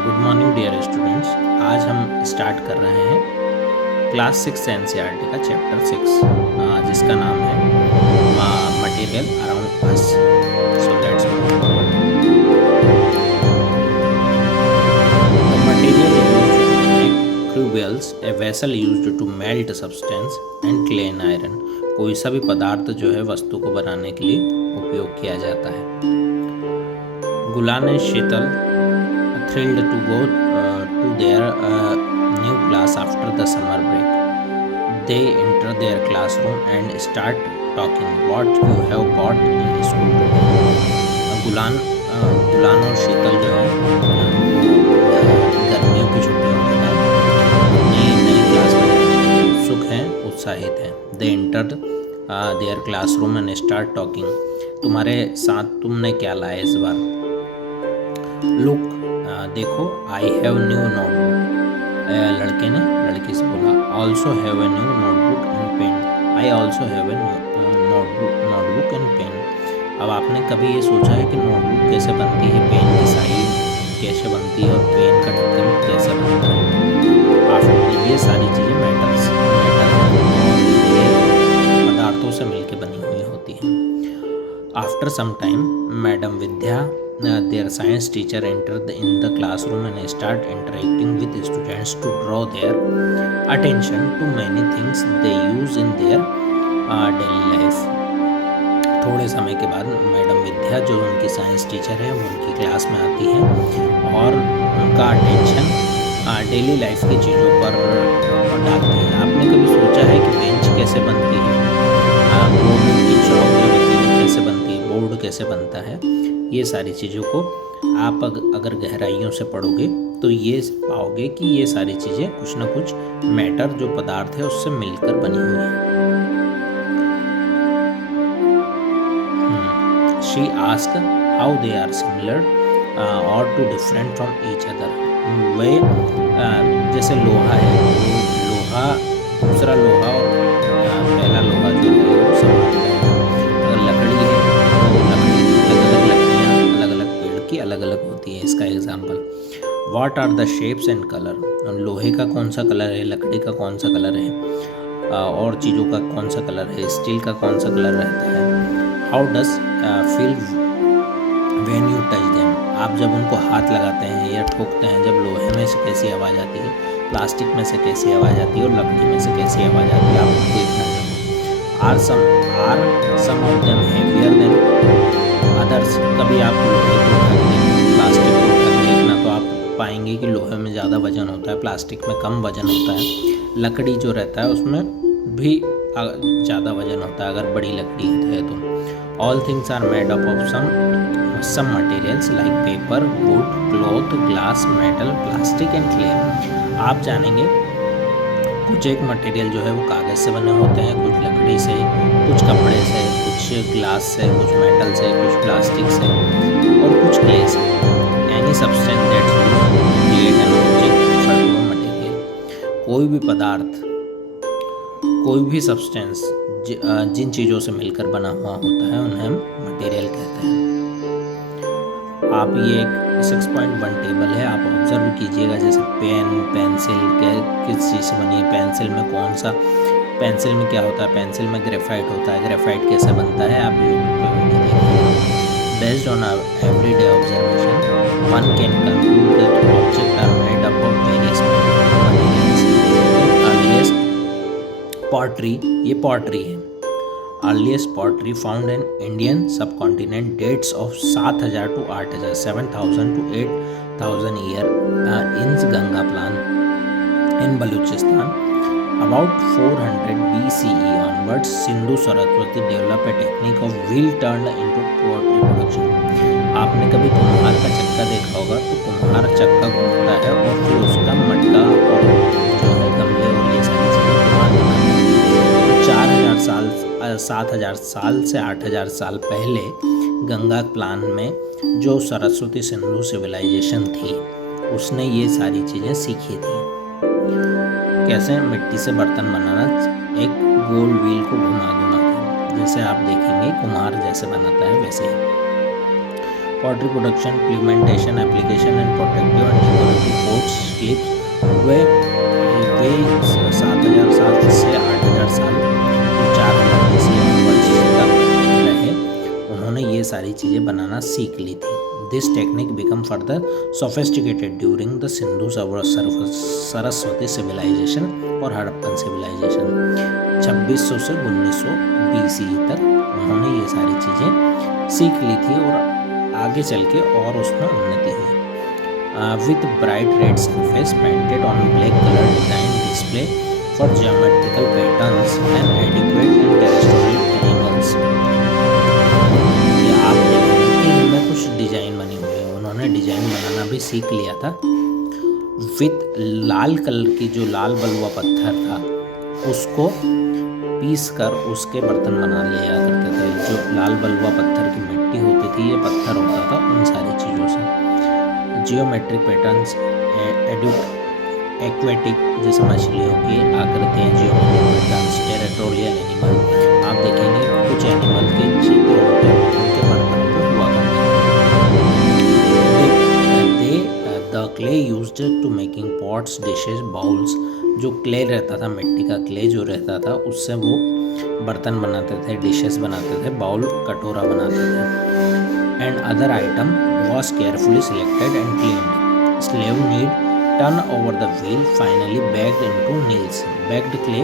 Good morning dear students. आज हम start कर रहे हैं क्लास 6 एनसीईआरटी का चैप्टर 6 जिसका नाम है material around us. So let's move forward. The material used to make crucibles a vessel used to melt substance and clean iron. कोई सा भी पदार्थ जो है वस्तु को बनाने के लिए उपयोग किया जाता है। Gulan and Sheetal thrilled to go to their new class after the summer break. They enter their classroom and start talking what you have got in school today. गुलान और शीतल जो है गर्मियों की छुट्टियों के बाद अपनी नई क्लास में जाने के लिए उत्सुक हैं, उत्साहित हैं। They entered their classroom and start talking. तुम्हारे साथ तुमने क्या लाया इस बार? Look, देखो, आई हैव न्यू नोटबुक। लड़के ने लड़की से बोला। Also have a new notebook and pen. I also have a notebook and pen. अब आपने कभी ये सोचा है कि नोटबुक कैसे बनती है, पेन की स्याही कैसे बनती है और पेन का ढक्कन कैसे बनता है? आफ्टर ये सारी चीज़ें मैटर पदार्थों से मिलकर बनी हुई होती हैं। After some time madam Vidya their science teacher entered in the classroom and start interacting with students to draw their attention to many things they use in their daily life. थोड़े समय के बाद मैडम विद्या जो उनकी साइंस टीचर है वो उनकी class में आती है और उनका अटेंशन डेली लाइफ की चीज़ों पर डालती हैं। आपने कभी सोचा है कि बेंच कैसे बनती है, बोर्ड की चौक जो रखी है कैसे बनती है, बोर्ड कैसे बनता है? ये सारी चीज़ों को आप अगर गहराइयों से पढ़ोगे तो ये पाओगे कि ये सारी चीज़ें कुछ ना कुछ मैटर जो पदार्थ है उससे मिलकर बनी हुई है। She ask how they are similar और to different from each other. वे जैसे लोहा है, लोहा दूसरा लोहा और पहला लोहा जो है वो समान है। अगर लकड़ी है तो लकड़ी अलग अलग होती है। इसका example, what are the shapes and colour. लोहे का कौन सा कलर है, लकड़ी का कौन सा कलर है, और चीज़ों का कौन सा कलर है, स्टील का कौन सा कलर रहता है। How does feel when you touch them. आप जब उनको हाथ लगाते हैं या ठोकते हैं, जब लोहे में से कैसी आवाज़ आती है, प्लास्टिक में से कैसी आवाज़ आती है और लकड़ी में से कैसी आवाज़ आती है, आप देखना चाहिए। Are some of them heavier than others. कभी आप लोहे को उठा के प्लास्टिक को उठा के देखना तो आप पाएंगे कि लोहे में ज़्यादा वजन होता है, प्लास्टिक में कम वजन होता है। लकड़ी जो रहता है उसमें भी ज़्यादा वजन होता है अगर बड़ी लकड़ी है तो। All things are made up of some materials like paper, wood, cloth, glass, metal, plastic and clay. आप जानेंगे कुछ एक मटेरियल जो है वो कागज़ से बने होते हैं, कुछ लकड़ी से, कुछ कपड़े से, कुछ ग्लास से, कुछ मेटल से, कुछ प्लास्टिक से और कुछ क्ले से। Any substance that's used to create an object referred to a material. कोई भी पदार्थ, कोई भी सब्सटेंस जिन चीज़ों से मिलकर बना हुआ होता है उन्हें हम मटेरियल कहते हैं। आप ये एक 6.1 टेबल है, आप ऑब्जर्व कीजिएगा। जैसे पेन, पेंसिल किस चीज़ से बनी है, पेंसिल में कौन सा, पेंसिल में क्या होता है, पेंसिल में ग्रेफाइट होता है, ग्रेफाइट कैसे बनता है आप यूट्यूब पे वीडियो देखिए। Based on everyday observation one can conclude that object are made up of various materials. Earliest pottery, ये पॉटरी है। Earliest pottery found in Indian subcontinent dates of 7000 to 8000, 7000 to 8000 year in Ganga plain in Balochistan. About 400 BCE onwards, Sindhu Saraswati developed a technique of wheel turned into pottery production. आपने कभी कुम्हार का चक्का देखा होगा, तो कुम्हार चक्का घूमता है और फिर उसका मटका और जो है गमले और ये सारी चीज़ें कुम्हार बनाता है। तो 4000 साल 7000 साल से 8000 साल पहले गंगा प्लान में जो सरस्वती सिंधु सिविलाइजेशन थी उसने ये सारी चीज़ें सीखी थी। कैसे मिट्टी से बर्तन बनाना, एक गोल व्हील को घुमा घुमा कर, जैसे आप देखेंगे कुम्हार जैसे बनाता है वैसे ही। Pottery production, pigmentation, application and protective and decorative coats, clips वे 7,000 साल से 8,000 साल, 4,000 BC तक रहे, उन्होंने ये सारी चीज़ें बनाना सीख ली थी। This technique become further sophisticated during the Sindhu Saraswati civilisation और हड़प्पन सिविलाइजेशन। 2600 से 1900 BC तक उन्होंने ये सारी चीज़ें सीख ली थी और आगे चल के और उसमें उन्नति हुई। With bright red surface painted on black colour design display for geometrical patterns and adequate and terrestrial animals. आप देखेंगे कि इनमें कुछ डिजाइन बनी हुई है, उन्होंने डिजाइन बनाना भी सीख लिया था। विथ लाल कलर की जो लाल बलुआ पत्थर था उसको पीस कर उसके बर्तन बना लिया करते थे। जो लाल बलुआ पत्थर की मिट्टी होती थी, ये पत्थर होता था, उन सारी चीज़ों से। जियोमेट्रिक पैटर्न्स, एक्वेटिक जैसे मछलियों की आकृतियाँ, जियोमेट्रिक पैटर्न्स, टेरिटोरियल एनिमल, आप देखेंगे कुछ एनिमल के चित्र होते हैं, उनके बर्तन पर हुआ करते हैं। The clay used to making pots, dishes, bowls, जो क्ले रहता था, मिट्टी का क्ले जो रहता था, उससे वो बर्तन बनाते थे, डिशेस बनाते थे, बाउल कटोरा बनाते थे। And other item was carefully selected and cleaned. Slave need turn over the wheel, finally baked into kilns. Baked clay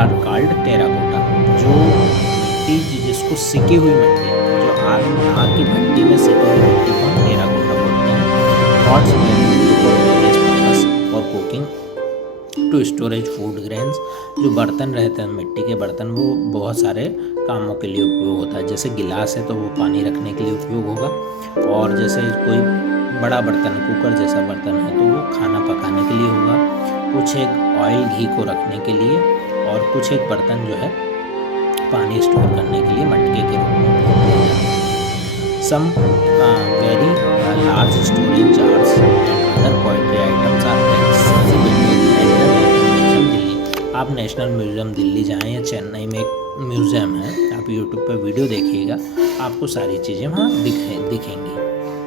are called terracotta. जो मिट्टी जिसको सिकी हुई मिट्टी, जो आग की भट्टी में सिकी हुई मिट्टी को हम टेराकोटा बोलते हैं। Pots for cooking to storage food grains. जो बर्तन रहते हैं मिट्टी के बर्तन, वो बहुत सारे कामों के लिए उपयोग होता है। जैसे गिलास है तो वो पानी रखने के लिए उपयोग होगा, और जैसे कोई बड़ा बर्तन, कुकर जैसा बर्तन है तो वो खाना पकाने के लिए होगा। कुछ एक ऑयल घी को रखने के लिए, और कुछ एक बर्तन जो है पानी स्टोर करने के लिए मटके के रूप में उपयोग किया जाता है। Some very large storage jars and other pottery items are आप नेशनल म्यूज़ियम दिल्ली जाएं या चेन्नई में एक म्यूज़ियम है, आप यूट्यूब पर वीडियो देखिएगा, आपको सारी चीज़ें वहाँ दिखेंगी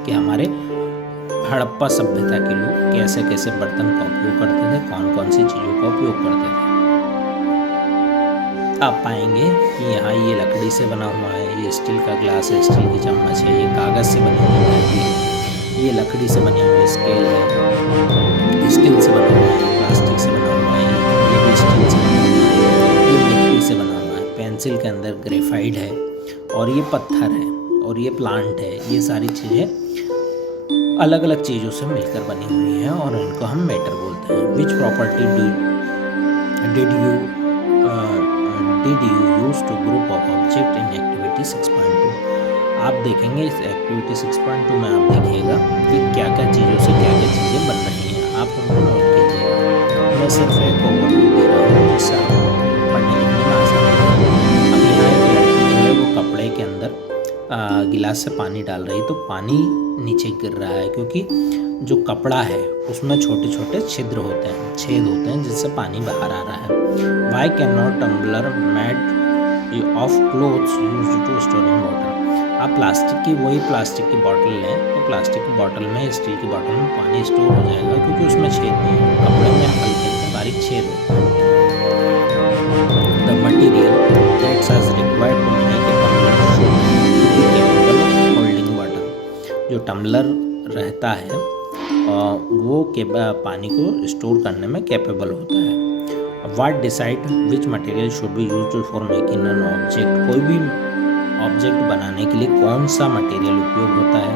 कि हमारे हड़प्पा सभ्यता के लोग कैसे कैसे बर्तन का उपयोग करते थे, कौन कौन सी चीज़ों का उपयोग करते थे। आप पाएंगे कि यहाँ ये लकड़ी से बना हुआ है, ये स्टील का ग्लास है, स्टील की चम्मच है, ये कागज़ से बनी हुई है, ये लकड़ी से बनी हुई स्केल है, स्टील से बना हुआ है, प्लास्टिक से बना हुआ है, ये भी स्टील से बना हुआ है, ये मिट्टी से बना हुआ है, पेंसिल के अंदर ग्रेफाइट है, और ये पत्थर है, और ये प्लांट है। ये सारी चीज़ें अलग अलग चीज़ों से मिलकर बनी हुई हैं और इनको हम मैटर बोलते हैं। Which property did you use to group of object in activity 6.2। आप देखेंगे इस एक्टिविटी 6.2 में आप देखिएगा कि क्या क्या चीज़ों से क्या क्या चीज़ें बन रही हैं, आप उनको नोट कीजिएगा। मैं सिर्फ एक ओवरव्यू दे रहा हूँ जिससे आपको पढ़ने लिखने में आसानी हो। अब यहाँ एक लड़की जो है वो कपड़े के अंदर गिलास से पानी डाल रही, तो पानी नीचे गिर रहा है क्योंकि जो कपड़ा है उसमें छोटे छोटे छिद्र होते हैं, छेद होते हैं, जिससे पानी बाहर आ रहा है। Why can not tumbler made of clothes used to storing water. आप प्लास्टिक की बॉटल लें तो प्लास्टिक की बॉटल में, स्टील की बॉटल में पानी स्टोर हो जाएगा क्योंकि उसमें छेद नहीं है, कपड़े में हल्के बारीक छेद होते हैं। The material that's as required to make a tumbler should be capable of holding water. जो टम्बलर रहता है वो पानी को स्टोर करने में कैपेबल होता है। What decide which material should be used for making an object. कोई भी ऑब्जेक्ट बनाने के लिए कौन सा मटेरियल उपयोग होता है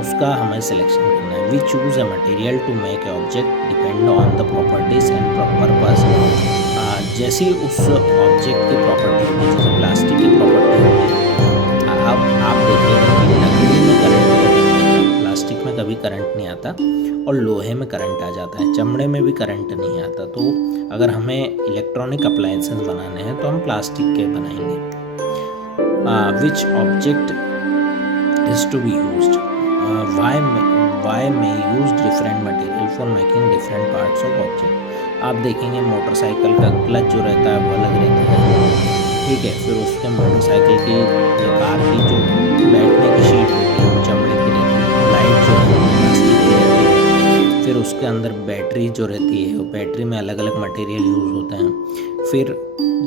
उसका हमें सिलेक्शन करना है। We choose a material to make a object depend on the properties and purpose. जैसी उस ऑब्जेक्ट की प्रॉपर्टी होगी, जैसे प्लास्टिक की प्रॉपर्टी होगी, आप देखिएगा कि लकड़ी में करंट कभी नहीं आता, प्लास्टिक में कभी करंट नहीं आता, और लोहे में करंट आ जाता है, चमड़े में भी करंट नहीं आता। तो अगर हमें इलेक्ट्रॉनिक अप्लायंसेस बनाने हैं तो हम प्लास्टिक के बनाएंगे। Which object is to be used, why may use different material for making different parts of object. आप देखेंगे मोटरसाइकिल का क्लच जो रहता है वो अलग रहता है, ठीक है। फिर उसके मोटरसाइकिल की या कार की जो बैठने की सीट फिर उसके अंदर बैटरी जो रहती है, वो बैटरी में अलग अलग मटेरियल यूज़ होते हैं। फिर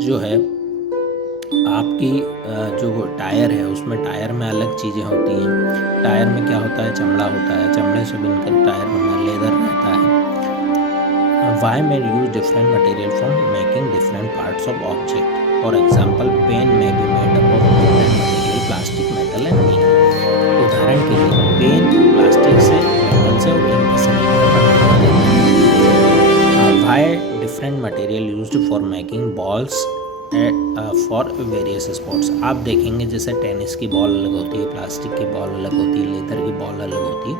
जो है आपकी जो टायर है, उसमें टायर में अलग चीज़ें होती हैं। टायर में क्या होता है, चमड़ा होता है, चमड़े से बनकर टायर बना, लेदर रहता है। Why may use different material from making different parts of object. For example pen may be made up of different material, plastic, metal and ink. उदाहरण के लिए पेन प्लास्टिक से, मेटल से और इंक से मिलकर बनाया जाता है। Why different material used for making balls for various sports. आप देखेंगे जैसे टेनिस की बॉल अलग होती है, प्लास्टिक की बॉल अलग होती है, लेदर की बॉल अलग होती है,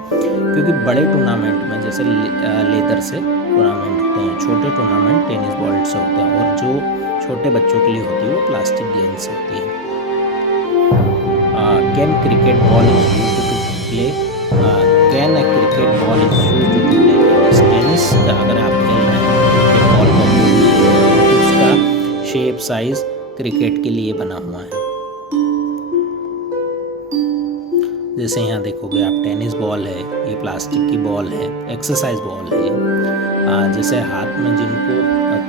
क्योंकि बड़े टूर्नामेंट में जैसे लेदर से टूर्नामेंट होते हैं, छोटे टूर्नामेंट टेनिस बॉल से होते हैं, और जो छोटे बच्चों के लिए होती है वो प्लास्टिक गेंद से होती है। Can cricket ball is used to play, can a cricket ball is used to play tennis. Tennis का अगर आप खेल रहे हैं क्रिकेट बॉल का उपयोग, तो उसका शेप साइज क्रिकेट के लिए बना हुआ है। जैसे यहाँ देखोगे आप, टेनिस बॉल है, ये प्लास्टिक की बॉल है, एक्सरसाइज बॉल है। जैसे हाथ में जिनको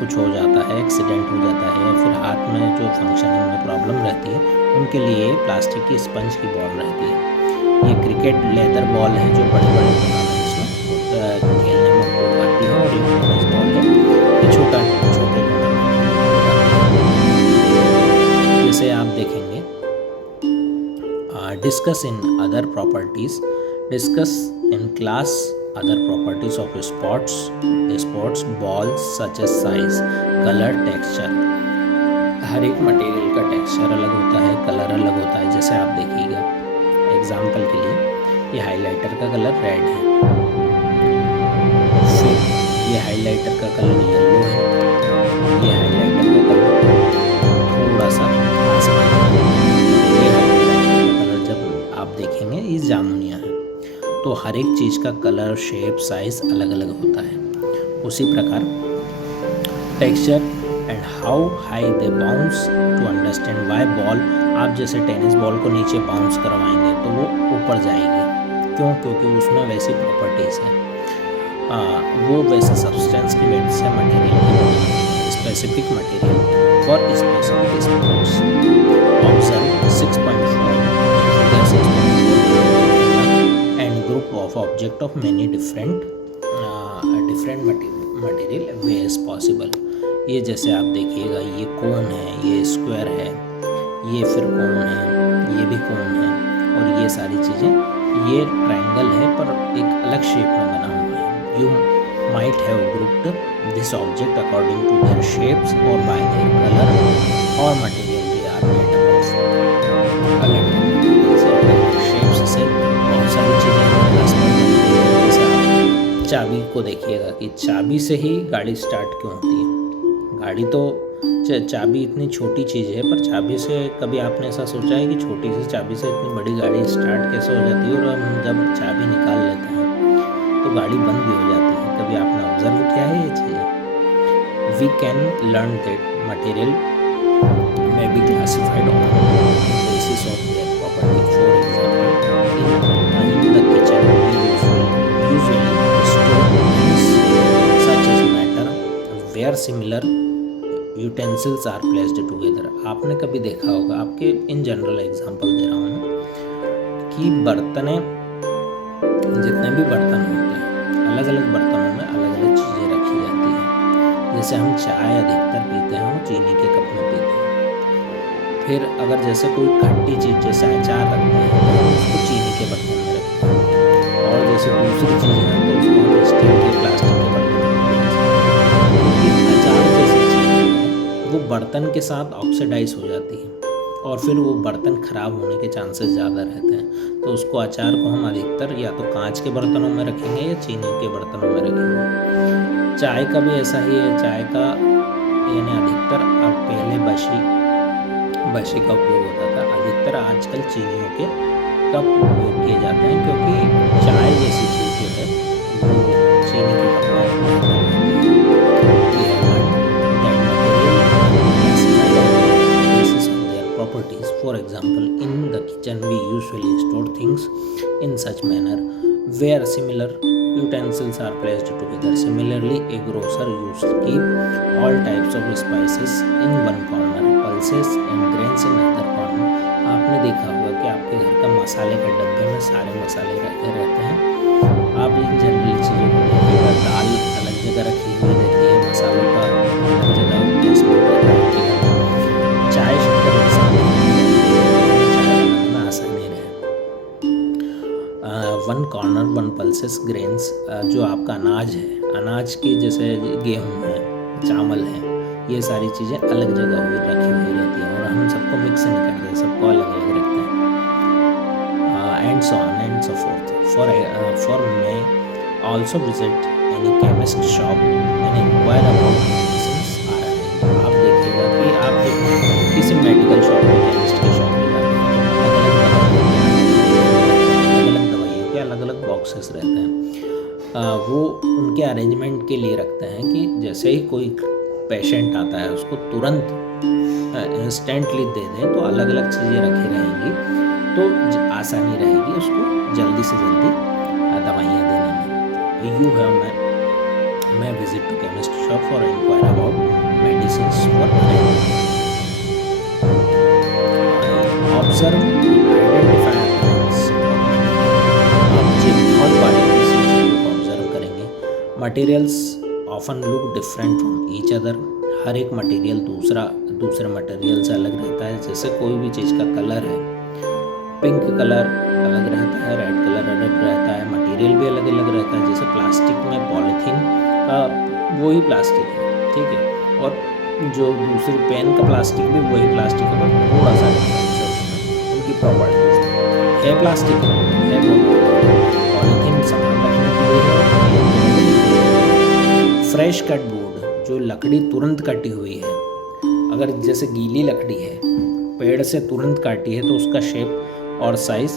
कुछ हो जाता है, एक्सीडेंट हो जाता है, या फिर हाथ में जो फंक्शनिंग में प्रॉब्लम रहती है, उनके लिए प्लास्टिक की स्पंज की बॉल रहती है। ये क्रिकेट लेदर बॉल है जो बड़े बड़े टूर्नामेंट्स में खेलने में उपयोग आती है, और ये टेनिस बॉल है, ये छोटे टूर्नामेंट में। जैसे आप देखेंगे discuss in other properties, discuss in class other properties of sports balls such as size, colour, texture. हर एक मटेरियल का टेक्सचर अलग होता है, कलर अलग होता है। जैसे आप देखिएगा एग्जाम्पल के लिए, ये हाइलाइटर का कलर रेड है, फिर ये हाइलाइटर का कलर येलो है, ये हाइलाइटर का कलर थोड़ा सा आसमानी है, ये हाइलाइटर का कलर जब आप देखेंगे ये जामुनिया है। तो हर एक चीज़ का कलर, शेप, साइज अलग अलग होता है। उसी प्रकार texture and how high they bounce to understand why ball. आप जैसे टेनिस बॉल को नीचे बाउंस करवाएंगे तो वो ऊपर जाएगी, क्यों? क्योंकि उसमें वैसी प्रॉपर्टीज़ है, वो वैसे सब्सटेंस की वजह से मटेरियल की बनी है, specific material for specific sports. Observe 6.4 and group of object of many different material way is possible. ये जैसे आप देखिएगा, ये कोन है, ये स्क्वायर है, ये फिर कोन है, ये भी कोन है, और ये सारी चीज़ें, ये ट्रायंगल है पर एक अलग शेप में बना हुआ है। You might have grouped this object according to their shapes और बाय देयर कलर और material they are made up of. अलग शेप्स से बहुत सारी चीज़ें हमारे पास मिल जाती हैं। जैसे आप चाबी को देखिएगा कि चाबी से ही गाड़ी स्टार्ट क्यों होती है। गाड़ी तो चाबी इतनी छोटी चीज़ है, पर चाबी से कभी आपने ऐसा सोचा है कि छोटी सी चाबी से इतनी बड़ी गाड़ी स्टार्ट कैसे हो जाती है, और हम जब चाबी निकाल लेते हैं तो गाड़ी बंद भी हो जाती है। कभी आपने ऑब्जर्व किया है ये चीज़? We can learn that material may be classified on the basis of their property. For example, in the kitchen we usually store things such as matter where similar utensils are placed together. आपने कभी देखा होगा, आपके in general example दे रहा हूँ मैं, कि बर्तनें, जितने भी बर्तन होते हैं, अलग अलग बर्तनों में अलग अलग चीज़ें रखी जाती हैं। जैसे हम चाय अधिकतर पीते हैं, हम चीनी के कप में पीते हैं। फिर अगर जैसे कोई खट्टी चीज़ जैसे अचार रखते हैं तो हम उसको चीनी के बर्तन में रखते हैं, और जैसे दूसरी चीज़ें हैं तो उसको हम स्टील के, प्लास्टिक के बर्तन में रखते हैं। क्योंकि अचार जैसी चीज़ है वो बर्तन के साथ ऑक्सीडाइज हो जाती है, और फिर वो बर्तन ख़राब होने के चांसेस ज़्यादा रहते हैं। तो उसको अचार को हम अधिकतर या तो कांच के बर्तनों में रखेंगे या चीनी के बर्तनों में रखेंगे। चाय का भी ऐसा ही है। चाय का यानी अधिकतर अब पहले बशी का उपयोग होता था, अधिकतर आजकल चीनियों के कप उपयोग किए जाते हैं, क्योंकि चाय जैसी चीज़ जो है वो चीनी के कप में properties. For example, in the kitchen we usually store things in such manner where similar utensils are placed together. Similarly, a grocer used to keep all types of spices in one corner, pulses and grains in other corner. आपने देखा होगा कि आपके घर का मसाले के डब्बे में सारे मसाले रखे रहते हैं। आप इन जनरली चीज़ों को देखिएगा, दाल अलग जगह रखी हुई रहती है, मसालों का अलग जगह प्लेसमेंट रहता है आपके घर में। चाय शक्कर के साथ चाय बनाना आसानी रहे। One corner one pulses grains, जो आपका अनाज है, अनाज की जैसे गेहूँ है, चावल है, ये सारी चीज़ें अलग जगह रखी हुई रहती हैं और हम सबको मिक्स नहीं करते हैं, सबको अलग अलग रखते हैं। And so on and so forth. For may also visit any chemist shop and inquire about medicines are available. आप देखिएगा कि आप किसी मेडिकल शॉप में, केमिस्ट की शॉप में जाते हैं तो अलग अलग बॉक्सेस रहते हैं। वो उनके अरेंजमेंट के लिए रखते हैं कि जैसे ही कोई पेशेंट आता है उसको तुरंत इंस्टेंटली दे दें, तो अलग अलग चीज़ें रखी रहेंगी तो आसानी रहेगी उसको जल्दी से जल्दी दवाइयाँ देने में। You have may visit to chemist shop for enquire about medicine for observe identify observe करेंगे। Materials often look different from each other. हर एक मटेरियल दूसरे मटेरियल से अलग रहता है। जैसे कोई भी चीज़ का कलर है, पिंक कलर अलग रहता है, रेड कलर अलग रहता है, मटेरियल भी अलग अलग रहता है। जैसे प्लास्टिक में पॉलीथीन का वही प्लास्टिक है, ठीक है, और जो दूसरे पेन का प्लास्टिक भी वही प्लास्टिक है, पर थोड़ा सा डिफरेंस है उसमें, उनकी प्रॉपर्टीज है। प्लास्टिक है पॉलीथीन सामान रखने के लिए। फ्रेश कट बोर्ड, जो लकड़ी तुरंत कटी हुई है, अगर जैसे गीली लकड़ी है, पेड़ से तुरंत काटी है, तो उसका शेप और साइज़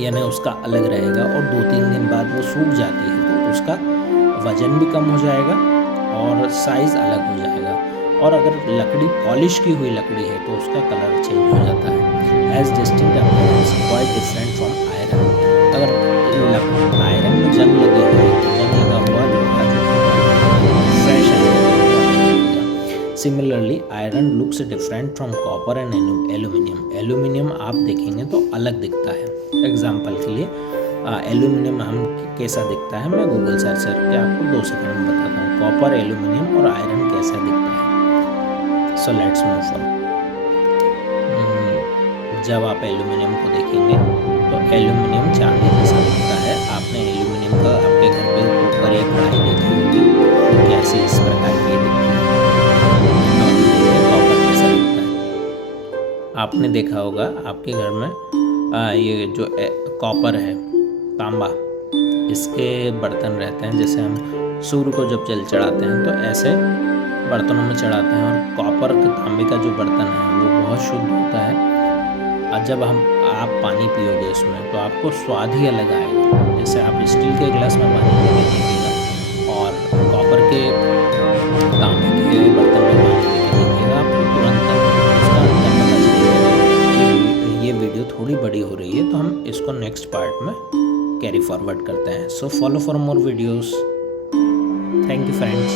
यानी उसका अलग रहेगा और 2-3 दिन बाद वो सूख जाती है तो उसका वज़न भी कम हो जाएगा और साइज़ अलग हो जाएगा। और अगर लकड़ी पॉलिश की हुई लकड़ी है तो उसका कलर चेंज हो जाता है। As distinct appearance quite different from iron. अगर आयरन में जंग लगी हुई है तो जंग लगा हुआ लोहा जो है fresh iron. Similarly iron looks different from copper and aluminium. Aluminium आप देखेंगे तो अलग दिखता है। एग्जाम्पल के लिए एल्यूमिनियम हम कैसा दिखता है, मैं गूगल सर्च करके आपको 2 सेकंड में बताता हूँ। कॉपर, एल्यूमिनियम और आयरन कैसा दिखता है। सो लेट्स मूव फॉरवर्ड। जब आप एल्यूमिनियम को देखेंगे तो एल्यूमिनियम चांदी जैसा दिखता है। आपने एल्यूमिनियम का आपके घर पे ऊपर एक कढ़ाई देखी होगी, कैसे इस प्रकार की दिखती है। कॉपर कैसा दिखता है, आपने देखा होगा आपके घर में ये जो कॉपर है, तांबा, इसके बर्तन रहते हैं। जैसे हम सूर्य को जब जल चढ़ाते हैं तो ऐसे बर्तनों में चढ़ाते हैं, और कॉपर के तांबे का जो बर्तन है वो बहुत शुद्ध होता है। और जब आप पानी पियोगे उसमें तो आपको स्वाद ही अलग आएगा। जैसे आप स्टील के गिलास में पानी लेके देखिएगा और कॉपर के तांबे के बर्तन में पानी लेके देखिएगा, आपको तुरंत उसका अंतर पता चलेगा। ये वीडियो थोड़ी बड़ी हो रही है तो हम इसको नेक्स्ट पार्ट में कैरी फॉरवर्ड करते हैं। So follow for more videos. Thank you friends.